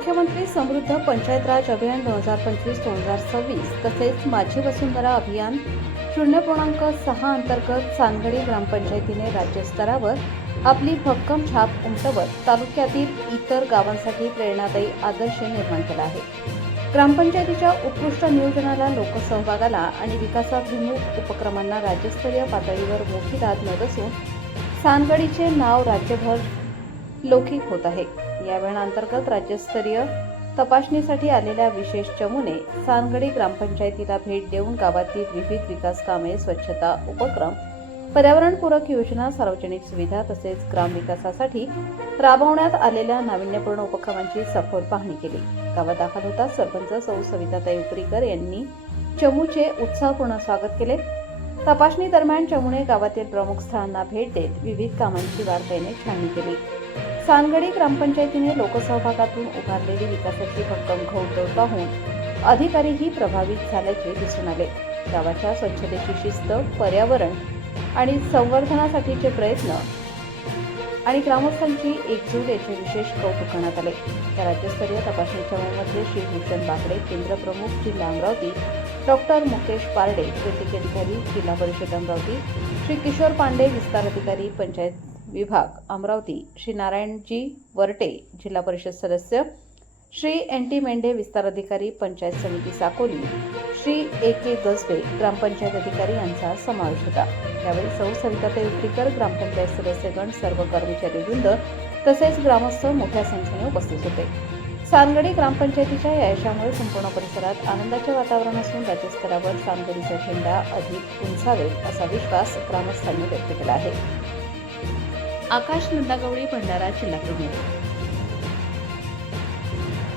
मुख्यमंत्री समृद्ध पंचायत राज अभियान 2025-2026 तसेच माझी वसुंधरा अभियान 0.6 अंतर्गत सानगडी ग्रामपंचायतीने राज्यस्तरावर आपली भक्कम छाप उमटवत तालुक्यातील इतर गावांसाठी प्रेरणादायी आदर्श निर्माण केला आहे. ग्रामपंचायतीच्या उत्कृष्ट नियोजनाला, लोकसहभागाला आणि विकासाभिमुख उपक्रमांना राज्यस्तरीय पातळीवर मोठी दाद मिळत असून सानगडीचे नाव राज्यभर लौकिक होत आहे. या अभियानांतर्गत राज्यस्तरीय तपासणीसाठी आलेल्या विशेष चमूने सानगडी ग्रामपंचायतीला भेट देऊन गावातील विविध विकास कामे, स्वच्छता उपक्रम, पर्यावरणपूरक योजना, सार्वजनिक सुविधा तसेच ग्रामविकासासाठी राबवण्यात आलेल्या नाविन्यपूर्ण उपक्रमांची सखोल पाहणी केली. गावात दाखल होताच सरपंच सौ सविताताई उपरीकर यांनी चमूचे उत्साहपूर्ण स्वागत केले. तपासणी दरम्यान चमूने गावातील प्रमुख स्थळांना भेट देत विविध कामांची बारकाईने छाननी केली. सानगडी ग्रामपंचायतीने लोकसहभागातून उभारलेली विकासाची भक्कम घौल पाहून अधिकारीही प्रभावित झाल्याचे दिसून आले. गावाच्या स्वच्छतेची शिस्त, पर्यावरण आणि संवर्धनासाठीचे प्रयत्न आणि ग्रामस्थांची एकजूट याचे विशेष कौतुक करण्यात आले. त्या राज्यस्तरीय तपासणी चमूमध्ये श्री भूषण बागडे, केंद्र प्रमुख जिल्हा अमरावती, डॉक्टर मुकेश पारडे, कृती अधिकारी जिल्हा परिषद अमरावती, श्री किशोर पांडे, विस्तार अधिकारी पंचायत विभाग अमरावती, श्री नारायणजी वरटे, जिल्हा परिषद सदस्य, श्री एन.टी. मेंढे, विस्तार अधिकारी पंचायत समिती साकोली, श्री ए.के. गजबे, ग्रामपंचायत अधिकारी यांचा समावेश होता. यावेळी सौ सविताताई उपरीकर, ग्रामपंचायत सदस्यगण, सर्व कर्मचारी वृंद तसेच ग्रामस्थ मोठ्या संख्येने उपस्थित होते. सानगडी ग्रामपंचायतीच्या या यशामुळे संपूर्ण परिसरात आनंदाचे वातावरण असून राज्यस्तरावर सानगडीचा झेंडा अधिक उंचावेल असा विश्वास ग्रामस्थांनी व्यक्त केला आहे. आकाश नंदागवळी, भंडारा जिल्हा प्रमुख.